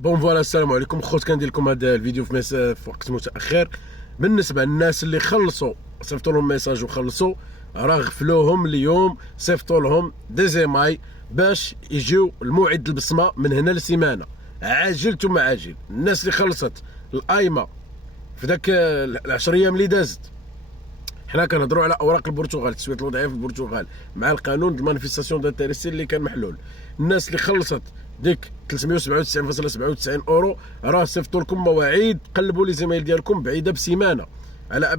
بون فوالا، السلام عليكم خوت. كندير لكم هذا الفيديو في وقت متاخر. بالنسبه للناس اللي خلصوا صيفطوا لهم ميساج وخلصوا، راه غفلوهم اليوم، صيفطوا لهم ديزيماي باش يجيو الموعد البصمه من هنا لسيمانه، عاجل ثم عاجل. الناس اللي خلصت القايمه في ذاك ال10 ايام اللي دازت، حنا كنهضروا على اوراق البرتغال، تسويه الوضعيه في البرتغال مع القانون د مانيفيستاسيون دانتيريسي اللي كان محلول. الناس اللي خلصت ديك 397.97 اورو راه صيفطوا لكم مواعيد، قلبوا لي زيميل ديالكم بعيده بسيمانه، على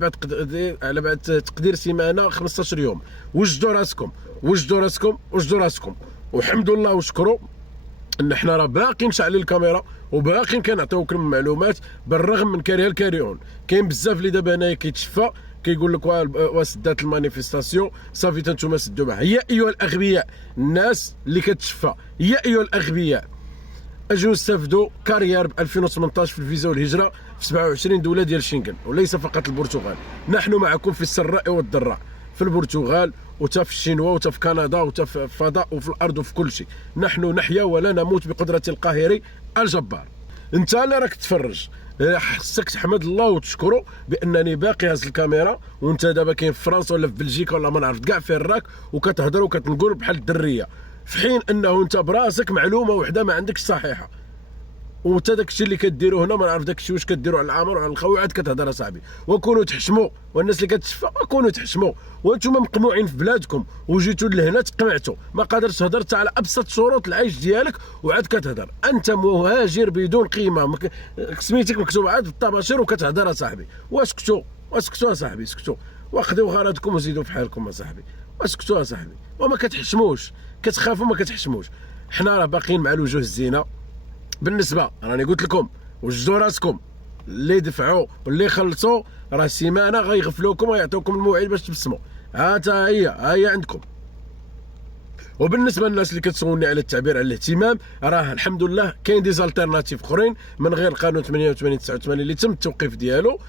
بعد تقدير سيمانه 15 يوم. وجدوا راسكم وجدوا راسكم وجدوا راسكم، والحمد لله وشكروا ان حنا راه باقيين شاعلين الكاميرا وباقيين كنعطيوكم المعلومات بالرغم من كاره الكارهون. كاين بزاف اللي دابا هنايا كيتشفى كيقول لك وسدات المانيفيستاسيون صافي تنتوما سدوا معها. يا ايها الاغبياء، الناس اللي كتشفى، يا ايها الاغبياء، اجوا استفدوا كارير ب 2018 في الفيزا والهجره في 27 دوله ديال شنغن، وليس فقط البرتغال. نحن معكم في السراء والضراء، في البرتغال وتا في الشينوا وتا في كندا وتا في الفضاء وفي الارض وفي كل شيء. نحن نحيا ولا نموت بقدره القاهري الجبار. انت اللي راك تتفرج خصك تحمد الله وتشكره بانني باقي هاز الكاميرا، وانت دابا كاين في فرنسا ولا في بلجيكا ولا ما نعرف كاع فين راك، وكتهضر وكتنقول بحال الدريه، في حين انه انت براسك معلومه وحده ما عندكش صحيحه. وانت داك الشيء اللي كديرو هنا ما نعرف داك الشيء واش كديرو على العامر وعلى الخوي عاد كتهضر اصاحبي. وكونوا تحشموا، والناس اللي كتشفى كونوا تحشموا. وانتم مقموعين في بلادكم وجيتوا لهنا تقمعتوا، ما قادرش تهضر حتى على ابسط شروط العيش ديالك وعاد كتهضر. انت مهاجر بدون قيمه، سميتك مكتوب عاد في الطباشير وكتهضر اصاحبي. واسكتوا واسكتوا اصاحبي، اسكتوا واخذوا غرضكم وزيدوا في حالكم اصاحبي، واسكتوا اصاحبي. وما كتحشموش، كتخافوا ما كتحشموش. حنا راه باقيين مع الوجوه الزينه. بالنسبه راني قلت لكم وجدوا راسكم، اللي دفعوا واللي خلصوا راه سيمانه غيغفلوكم ويعطيوكم الموعد باش تبسموا. ها هي عندكم. وبالنسبه للناس اللي كتسولني على التعبير على الاهتمام، راه الحمد لله كاين ديزالتيرناتيف اخرين من غير القانون 88 89 اللي تم التوقيف ديالو،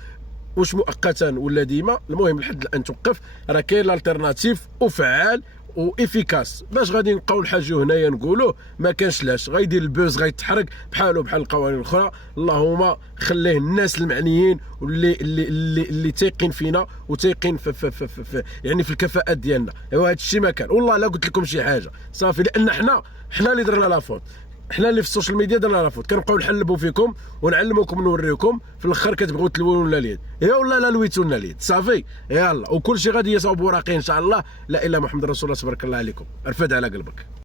واش مؤقتا ولا ديما، المهم لحد الان توقف. راه كاين الالتيرناتيف وفعال وافيكاس، باش غادي نبقاو نحاجيو هنايا نقولوه ما كانش لاش، غيدير البوز غيتحرق بحالو بحال القوانين الاخرى. اللهم خليه الناس المعنيين واللي تايقين فينا وتايقين في يعني في الكفاءات ديالنا. ايوا هذا الشيء ما كان. والله لا قلت لكم شي حاجه صافي، لان حنا اللي درنا لافوت، حنا اللي في السوشيال ميديا درنا لافوت. كنبقاو نحلبوا فيكم ونعلموكم ونوريكم، في الاخر كتبغيو تلويو لنا اليد. يا والله لا لويتو لنا اليد صافي. يلا وكل شيء غادي يصاوب وراقي ان شاء الله. لا اله محمد رسول الله، تبارك الله عليكم. رفد على قلبك.